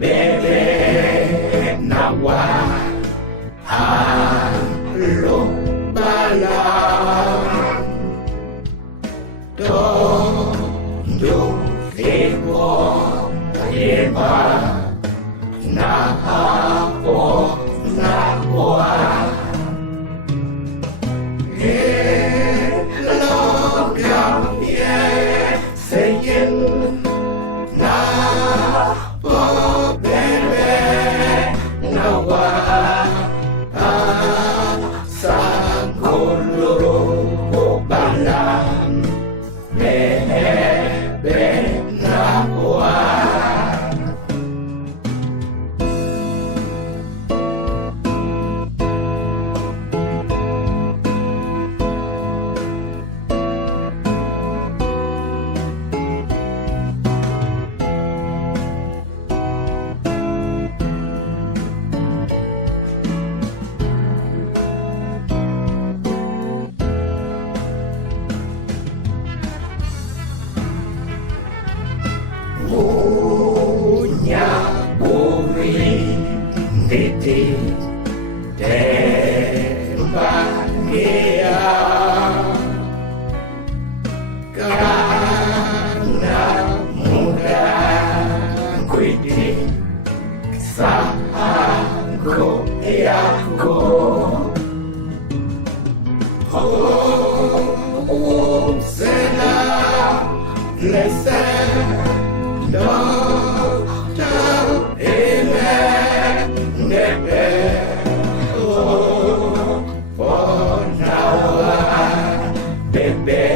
bebe nawa alo bala do febo eba na hapo na boa saying na po bebe nawa sa kuluro balang bebe nawa punya buri titik bahagia karena muda kuiti sanggup aku senang lesen Doctor Amen Nebe for now Bebe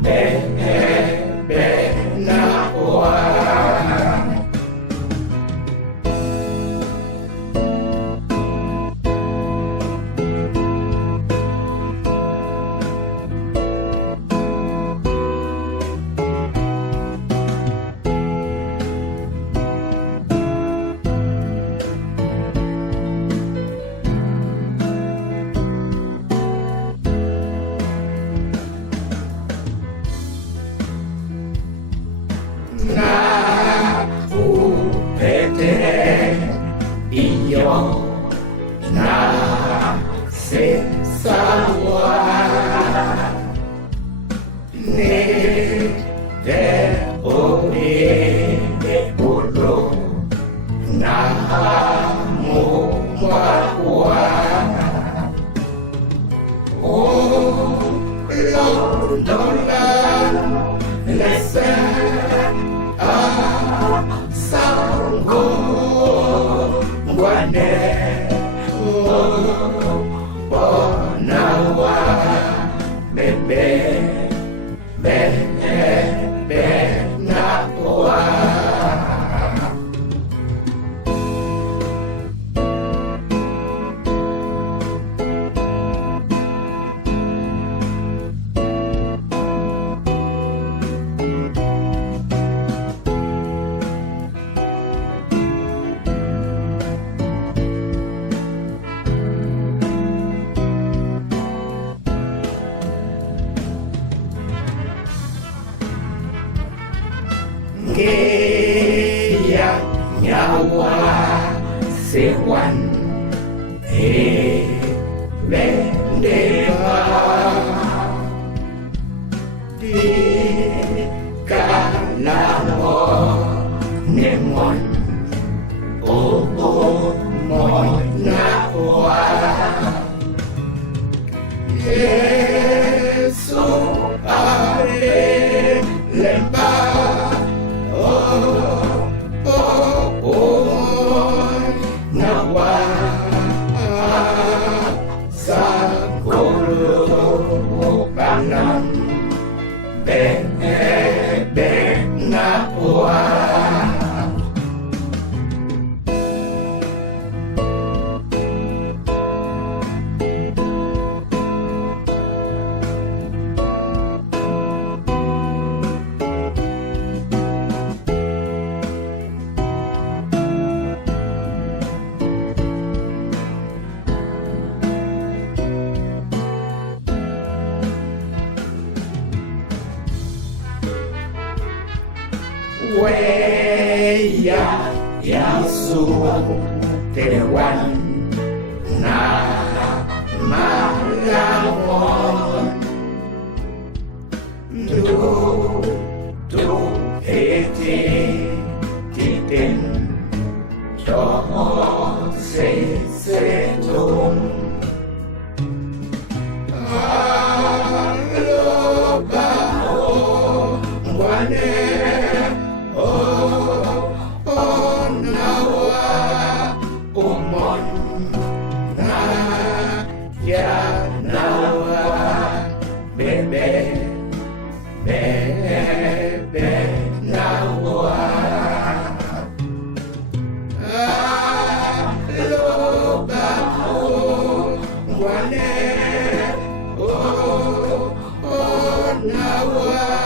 Bebe Nawa na upete iyo na sesawa ne de ode ulo na mo wa Lola listen Sango Wane Bonawa Bebe Bebe Nawa Kaya nyawa sewan mendewa di kanamo nemon mon nawa Yesu ale lembah Nawa sa ya Yesu tewan na malamon do ete titin cho se tum Nawa